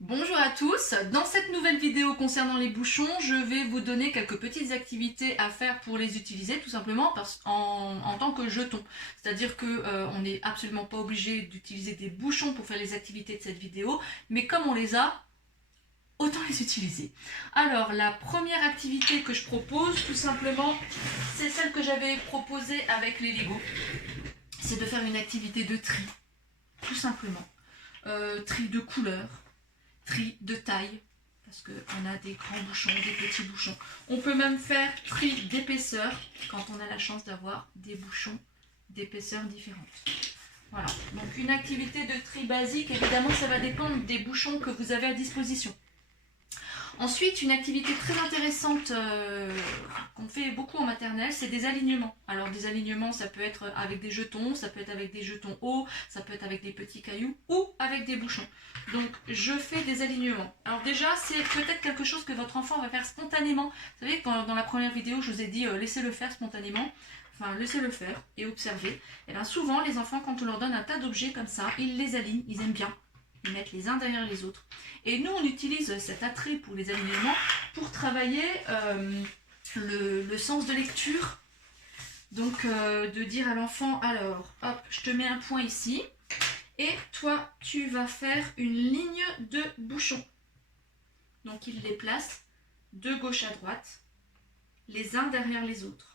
Bonjour à tous, dans cette nouvelle vidéo concernant les bouchons, je vais vous donner quelques petites activités à faire pour les utiliser, tout simplement en tant que jetons. C'est-à-dire qu'on n'est absolument pas obligé d'utiliser des bouchons pour faire les activités de cette vidéo, mais comme on les a, autant les utiliser. Alors, la première activité que je propose, tout simplement, c'est celle que j'avais proposée avec les Lego. C'est de faire une activité de tri, tout simplement. Tri de couleurs, tri de taille, parce qu'on a des grands bouchons, des petits bouchons. On peut même faire tri d'épaisseur, quand on a la chance d'avoir des bouchons d'épaisseur différentes. Voilà, donc une activité de tri basique, évidemment ça va dépendre des bouchons que vous avez à disposition. Ensuite, une activité très intéressante qu'on fait beaucoup en maternelle, c'est des alignements. Alors des alignements, ça peut être avec des jetons, ça peut être avec des jetons hauts, ça peut être avec des petits cailloux ou avec des bouchons. Donc je fais des alignements. Alors déjà, c'est peut-être quelque chose que votre enfant va faire spontanément. Vous savez, dans la première vidéo, je vous ai dit laissez-le faire spontanément. Enfin, laissez-le faire et observez. Et bien souvent, les enfants, quand on leur donne un tas d'objets comme ça, ils les alignent, ils aiment bien. Ils mettent les uns derrière les autres. Et nous, on utilise cet attrait pour les alignements pour travailler le sens de lecture. Donc, de dire à l'enfant, alors, hop, je te mets un point ici, et toi, tu vas faire une ligne de bouchons. Donc, il les place de gauche à droite, les uns derrière les autres.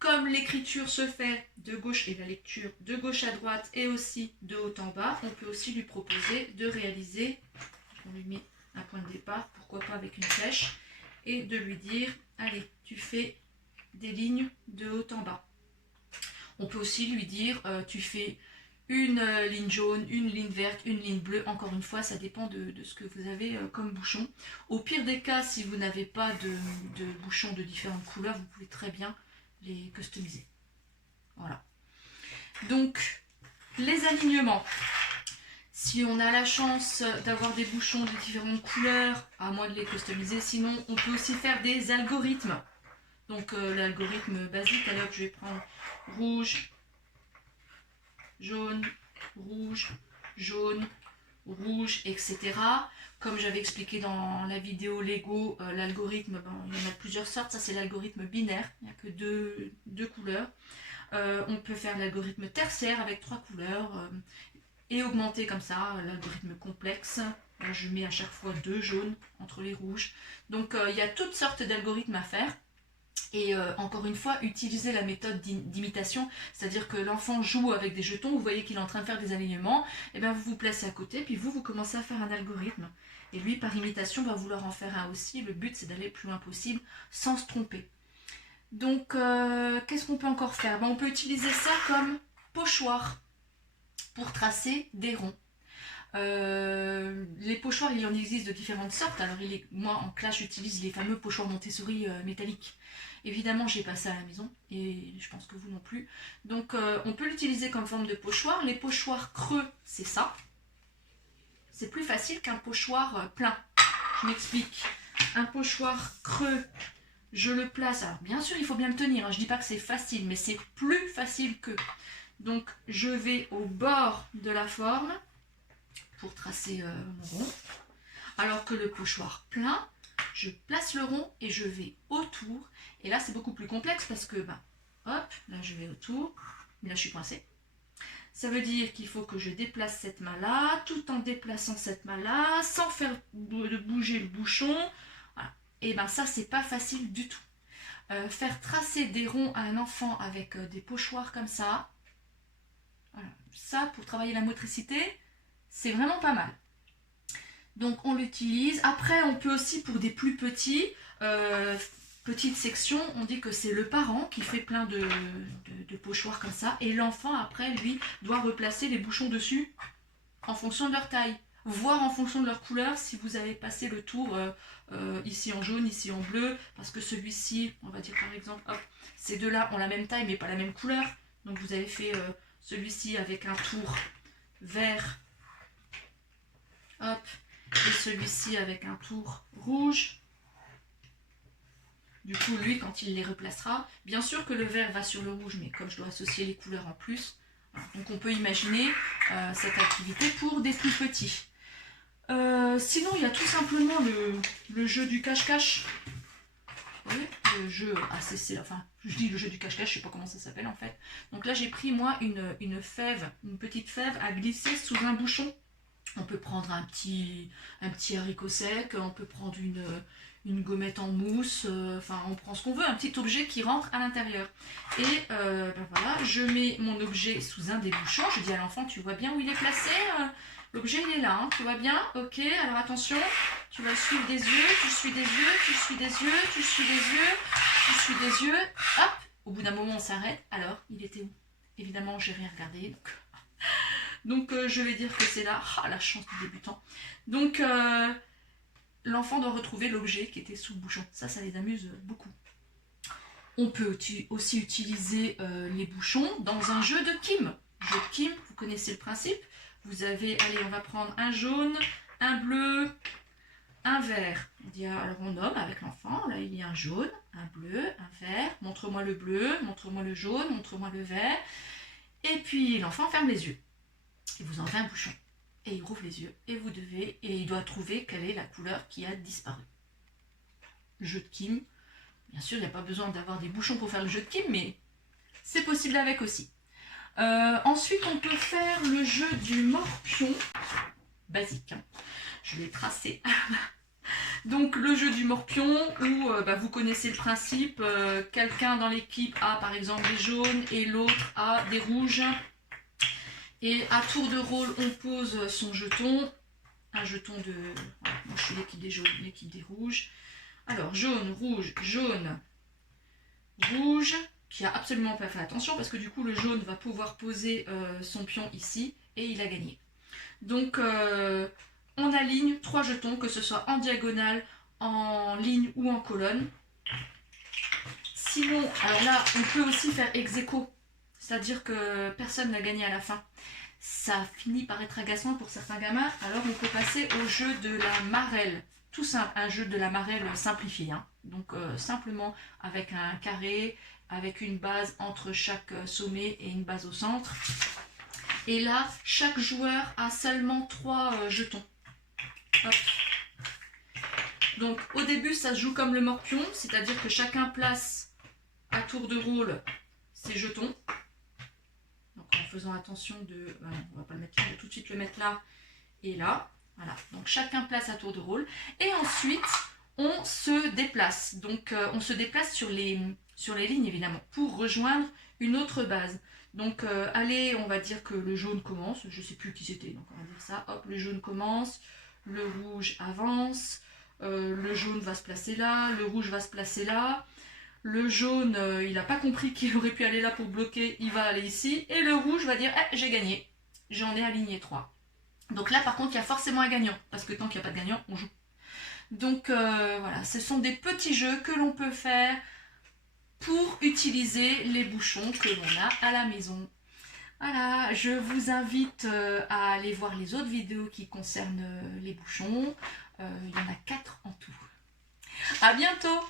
Comme l'écriture se fait de gauche et la lecture de gauche à droite et aussi de haut en bas, on peut aussi lui proposer de réaliser, on lui met un point de départ, pourquoi pas avec une flèche, et de lui dire, allez, tu fais des lignes de haut en bas. On peut aussi lui dire, tu fais une ligne jaune, une ligne verte, une ligne bleue. Encore une fois, ça dépend de ce que vous avez comme bouchon. Au pire des cas, si vous n'avez pas de bouchons de différentes couleurs, vous pouvez très bien les customiser. Voilà. Donc, les alignements. Si on a la chance d'avoir des bouchons de différentes couleurs, à moins de les customiser, sinon on peut aussi faire des algorithmes. Donc l'algorithme basique, alors je vais prendre rouge, jaune, rouge, jaune, rouge, etc. Comme j'avais expliqué dans la vidéo Lego, l'algorithme, il y en a de plusieurs sortes. Ça, c'est l'algorithme binaire. Il n'y a que deux couleurs. On peut faire l'algorithme tertiaire avec 3 couleurs et augmenter comme ça l'algorithme complexe. Là, je mets à chaque fois 2 jaunes entre les rouges. Donc, il y a toutes sortes d'algorithmes à faire. Et encore une fois, utiliser la méthode d'imitation, c'est-à-dire que l'enfant joue avec des jetons, vous voyez qu'il est en train de faire des alignements, et bien vous vous placez à côté, puis vous commencez à faire un algorithme. Et lui, par imitation, va vouloir en faire un aussi. Le but, c'est d'aller le plus loin possible sans se tromper. Donc, qu'est-ce qu'on peut encore faire? On peut utiliser ça comme pochoir pour tracer des ronds. Les pochoirs, il en existe de différentes sortes. Alors, moi, en classe, j'utilise les fameux pochoirs Montessori métalliques. Évidemment, j'ai pas ça à la maison et je pense que vous non plus. Donc, on peut l'utiliser comme forme de pochoir. Les pochoirs creux, c'est ça. C'est plus facile qu'un pochoir plein. Je m'explique. Un pochoir creux, je le place. Alors, bien sûr, il faut bien le tenir. Hein. Je dis pas que c'est facile, mais c'est plus facile que. Donc, je vais au bord de la forme pour tracer mon rond. Alors que le pochoir plein, je place le rond et je vais autour. Et là, c'est beaucoup plus complexe parce que, hop, là, je vais autour. Mais là, je suis coincée. Ça veut dire qu'il faut que je déplace cette main-là, tout en déplaçant cette main-là, sans faire bouger le bouchon. Voilà. Et ça, c'est pas facile du tout. Faire tracer des ronds à un enfant avec des pochoirs comme ça, voilà. Ça, pour travailler la motricité, c'est vraiment pas mal. Donc on l'utilise. Après, on peut aussi pour des plus petits, petites sections, on dit que c'est le parent qui fait plein de pochoirs comme ça. Et l'enfant, après, lui, doit replacer les bouchons dessus en fonction de leur taille. Voire en fonction de leur couleur, si vous avez passé le tour ici en jaune, ici en bleu. Parce que celui-ci, on va dire par exemple, hop, ces deux-là ont la même taille mais pas la même couleur. Donc vous avez fait celui-ci avec un tour vert. Hop. Et celui-ci avec un tour rouge. Du coup, lui, quand il les replacera, bien sûr que le vert va sur le rouge, mais comme je dois associer les couleurs en plus, Voilà. Donc on peut imaginer cette activité pour des plus petits. Sinon, il y a tout simplement le jeu du cache-cache. Vous voyez, le jeu ACC, enfin, je dis le jeu du cache-cache, je sais pas comment ça s'appelle en fait. Donc là, j'ai pris moi une fève, une petite fève à glisser sous un bouchon. On peut prendre un petit haricot sec, on peut prendre une gommette en mousse, enfin on prend ce qu'on veut, un petit objet qui rentre à l'intérieur. Et ben voilà, je mets mon objet sous un des bouchons, je dis à l'enfant, tu vois bien où il est placé, l'objet il est là, hein, tu vois bien, ok, alors attention, tu vas le suivre des yeux, tu suis des yeux, tu suis des yeux, tu suis des yeux, tu suis des yeux, hop, au bout d'un moment on s'arrête, alors il était où? Évidemment j'ai rien regardé, donc je vais dire que c'est là, ah la chance du débutant. Donc l'enfant doit retrouver l'objet qui était sous le bouchon, ça les amuse beaucoup. On peut aussi utiliser les bouchons dans un jeu de Kim. Jeu de Kim, vous connaissez le principe. Vous avez, allez, on va prendre un jaune, un bleu, un vert. Alors on nomme avec l'enfant, là il y a un jaune, un bleu, un vert. Montre-moi le bleu, montre-moi le jaune, montre-moi le vert. Et puis l'enfant ferme les yeux. Il vous enlève un bouchon. Et il rouvre les yeux. Et il doit trouver quelle est la couleur qui a disparu. Le jeu de Kim. Bien sûr, il n'y a pas besoin d'avoir des bouchons pour faire le jeu de Kim, mais c'est possible avec aussi. Ensuite, on peut faire le jeu du morpion. Basique, hein. Je l'ai tracé. Donc, le jeu du morpion, où vous connaissez le principe. Quelqu'un dans l'équipe a par exemple des jaunes et l'autre a des rouges. Et à tour de rôle, on pose son jeton. Un jeton de... Voilà, moi, je suis l'équipe des jaunes, l'équipe des rouges. Alors, jaune, rouge, rouge, qui a absolument pas fait attention parce que du coup, le jaune va pouvoir poser son pion ici et il a gagné. Donc, on aligne 3 jetons, que ce soit en diagonale, en ligne ou en colonne. Sinon, alors là, on peut aussi faire ex aequo, c'est-à-dire que personne n'a gagné à la fin. Ça finit par être agaçant pour certains gamins, alors on peut passer au jeu de la marelle. Tout simple, un jeu de la marelle simplifié. Hein. Donc simplement avec un carré, avec une base entre chaque sommet et une base au centre. Et là, chaque joueur a seulement 3 jetons. Hop. Donc au début, ça se joue comme le morpion, c'est-à-dire que chacun place à tour de rôle ses jetons. Donc en faisant attention de... Ben non, on va pas le mettre là, on va tout de suite le mettre là et là. Voilà, donc chacun place à tour de rôle. Et ensuite, on se déplace. Donc on se déplace sur les lignes évidemment, pour rejoindre une autre base. Donc allez, on va dire que le jaune commence. Je ne sais plus qui c'était, donc on va dire ça. Hop, le jaune commence, le rouge avance, le jaune va se placer là, le rouge va se placer là. Le jaune, il n'a pas compris qu'il aurait pu aller là pour bloquer, il va aller ici. Et le rouge va dire, j'ai gagné, j'en ai aligné 3. Donc là, par contre, il y a forcément un gagnant, parce que tant qu'il n'y a pas de gagnant, on joue. Donc voilà, ce sont des petits jeux que l'on peut faire pour utiliser les bouchons que l'on a à la maison. Voilà, je vous invite à aller voir les autres vidéos qui concernent les bouchons. Il y en a 4 en tout. À bientôt!